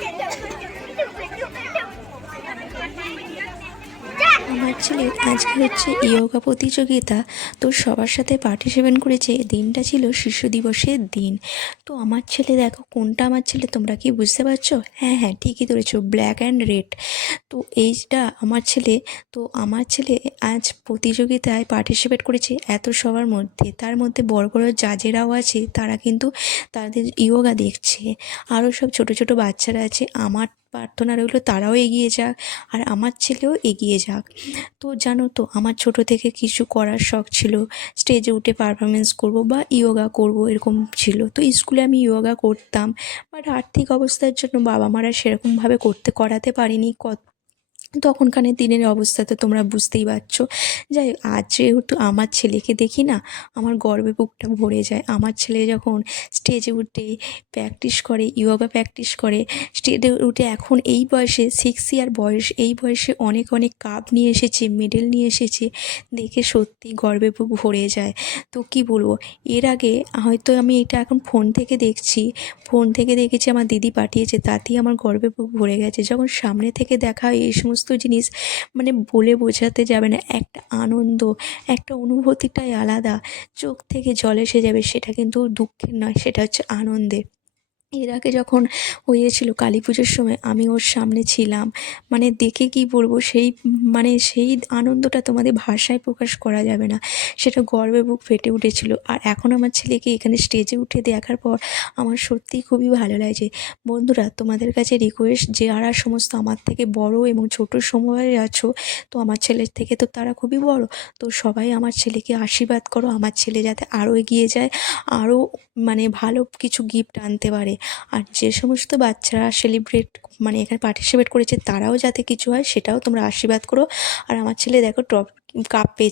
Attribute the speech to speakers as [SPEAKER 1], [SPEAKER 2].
[SPEAKER 1] Get down, get down, get down, get down.
[SPEAKER 2] আমার ছেলে আজকে হচ্ছে ইয়োগা প্রতিযোগিতা, তো সবার সাথে পার্টিসিপেট করেছে, দিনটা ছিল শিশু দিবসের দিন। তো আমার ছেলে দেখো, কোনটা আমার ছেলে তোমরা কি বুঝতে পারছ? হ্যাঁ হ্যাঁ ঠিকই ধরেছো ব্ল্যাক অ্যান্ড রেড তো এইটা আমার ছেলে, তো আমার ছেলে আজ প্রতিযোগিতায় পার্টিসিপেট করেছে, এত সবার মধ্যে। তার মধ্যে বড় বড় জাজেরাও আছে, তারা কিন্তু তাদের ইয়োগা দেখছে। আরও সব ছোট ছোট বাচ্চারা আছে, আমার প্রার্থনা রইল, তারাও এগিয়ে যাক আর আমার ছেলেও এগিয়ে যাক। তো জানো তো, আমার ছোট থেকে কিছু করার শখ ছিল। স্টেজে উঠে পারফরমেন্স করব বা ইয়োগা করব, এরকম ছিল। তো স্কুলে আমি ইয়োগা করতাম বাট আর্থিক অবস্থার জন্য বাবা মারা সেরকমভাবে করতে, করাতে পারিনি। কত তখনকার দিনের অবস্থা তো তোমরা বুঝতেই পারছ। যাই আজ যেহেতু আমার ছেলেকে দেখি না, আমার গর্বে বুকটা ভরে যায়। আমার ছেলে যখন স্টেজে উঠে প্র্যাকটিস করে ইয়োগা প্র্যাকটিস করে স্টেজে উঠে এখন এই বয়সে সিক্স ইয়ার বয়স, এই বয়সে অনেক অনেক কাপ নিয়ে এসেছে মেডেল নিয়ে এসেছে, দেখে সত্যি গর্বে বুক ভরে যায়। তো কি বলব, এর আগে হয়তো আমি এটা এখন ফোন থেকে দেখছি ফোন থেকে দেখেছি আমার দিদি পাঠিয়েছে, তাতেই আমার গর্বে বুক ভরে গেছে। যখন সামনে থেকে দেখা হয় এই সমস্ত জিনিস মানে বলে বোঝাতে যাবে না। একটা আনন্দ, একটা অনুভূতিটাই আলাদা। চোখ থেকে জল এসে যাবে, সেটা কিন্তু দুঃখের নয়, সেটা হচ্ছে আনন্দের। এর আগে যখন হয়েছিল কালী পুজোর সময়, আমি ওর সামনে ছিলাম। মানে দেখে কি বলব, সেই মানে সেই আনন্দটা তোমাদের ভাষায় প্রকাশ করা যাবে না। সেটা গর্বে বুক ফেটে উঠেছিল। আর এখন আমার ছেলেকে এখানে স্টেজে উঠে দেখার পর আমার সত্যিই খুবই ভালো লাগছে। বন্ধুরা, তোমাদের কাছে রিকোয়েস্ট যারা সমস্ত আমার থেকে বড় এবং ছোট সময়ে আছো, তো আমার ছেলের থেকে তো তারা খুবই বড়, তো সবাই আমার ছেলেকে আশীর্বাদ করো। আমার ছেলে যাতে আরও এগিয়ে যায় আরও মানে ভালো কিছু গিফট আনতে পারে। আর যে সমস্ত বাচ্চারা সেলিব্রেট মানে এখানে পার্টিসিপেট করেছে, তারাও যাতে কিছু হয়, সেটাও তোমরা আশীর্বাদ করো। আর আমার ছেলে দেখো টপ কাপ পেয়েছে।